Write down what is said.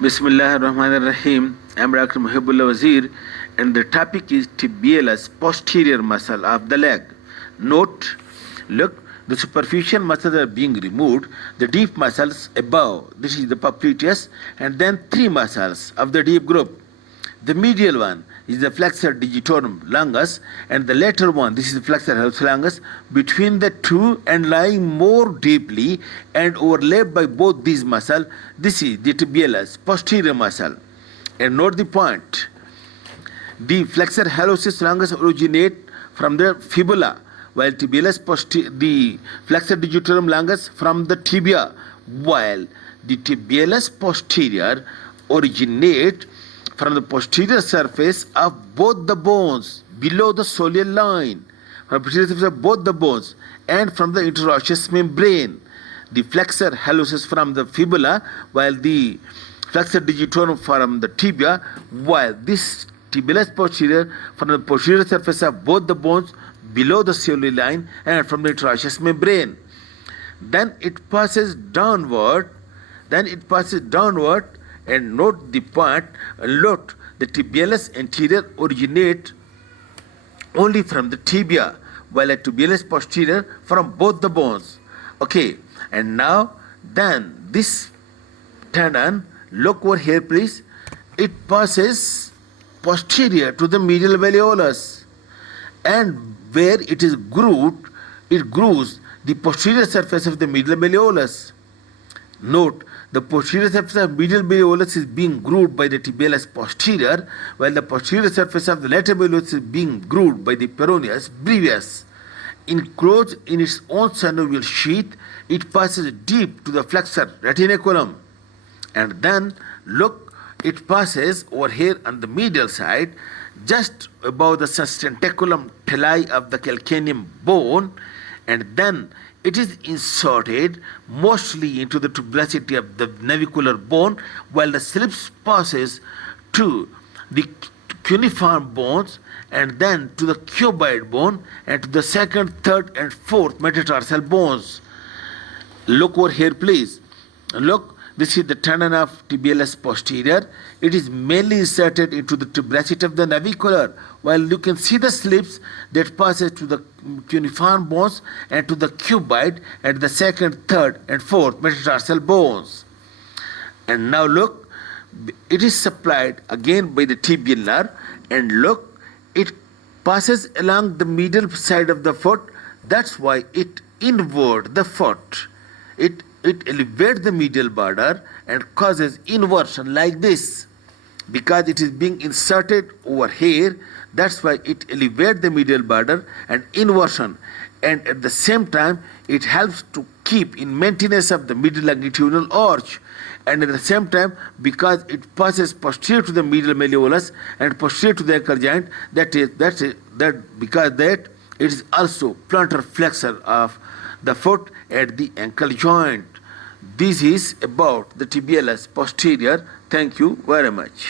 Bismillah ar-Rahman ar-Rahim. I'm Dr. Mohibullah Wazir, and the topic is Tibialas, posterior muscle of the leg. Note, look, the superficial muscles are being removed, the deep muscles above, this is the popliteus, and then three muscles of the deep group. The medial one is the flexor digitorum longus, and the later one, this is the flexor hallucis longus, between the two and lying more deeply and overlapped by both these muscles. This is the tibialis, posterior muscle. And note the point. The flexor hallucis longus originate from the fibula, while the flexor digitorum longus from the tibia, while the tibialis posterior originate from the posterior surface of both the bones below the soleal line, from the posterior surface of both the bones, and from the interosseous membrane. The flexor hallucis from the fibula, while the flexor digitorum from the tibia, while this tibialis posterior from the posterior surface of both the bones below the soleal line and from the interosseous membrane. Then it passes downward. And note the point, note the tibialis anterior originate only from the tibia, while a tibialis posterior from both the bones. Okay, and now then this tendon, look over here please, it passes posterior to the medial malleolus, and where it is grooved, it grooves the posterior surface of the medial malleolus. Note, the posterior surface of medial malleolus is being grooved by the tibialis posterior, while the posterior surface of the lateral malleolus is being grooved by the peroneus brevis. Enclosed in its own synovial sheath, it passes deep to the flexor retinaculum. And then, look, it passes over here on the medial side, just above the sustentaculum tali of the calcaneum bone, and then it is inserted mostly into the tuberosity of the navicular bone, while the slip passes to the cuneiform bones, and then to the cuboid bone, and to the second, third, and fourth metatarsal bones. Look over here, please. Look, this is the tendon of tibialis posterior. It is mainly inserted into the tuberosity of the navicular, while you can see the slips that passes to the cuneiform bones and to the cuboid and the second, third, and fourth metatarsal bones. And now look, it is supplied again by the tibial nerve, and look, it passes along the medial side of the foot. That's why it invert the foot. It elevates the medial border and causes inversion like this. Because it is being inserted over here, that's why it elevates the medial border and inversion. And at the same time, it helps to keep in maintenance of the middle longitudinal arch. And at the same time, because it passes posterior to the medial malleolus and posterior to the ankle joint, because it is also plantar flexor of the foot at the ankle joint. This is about the tibialis posterior. Thank you very much.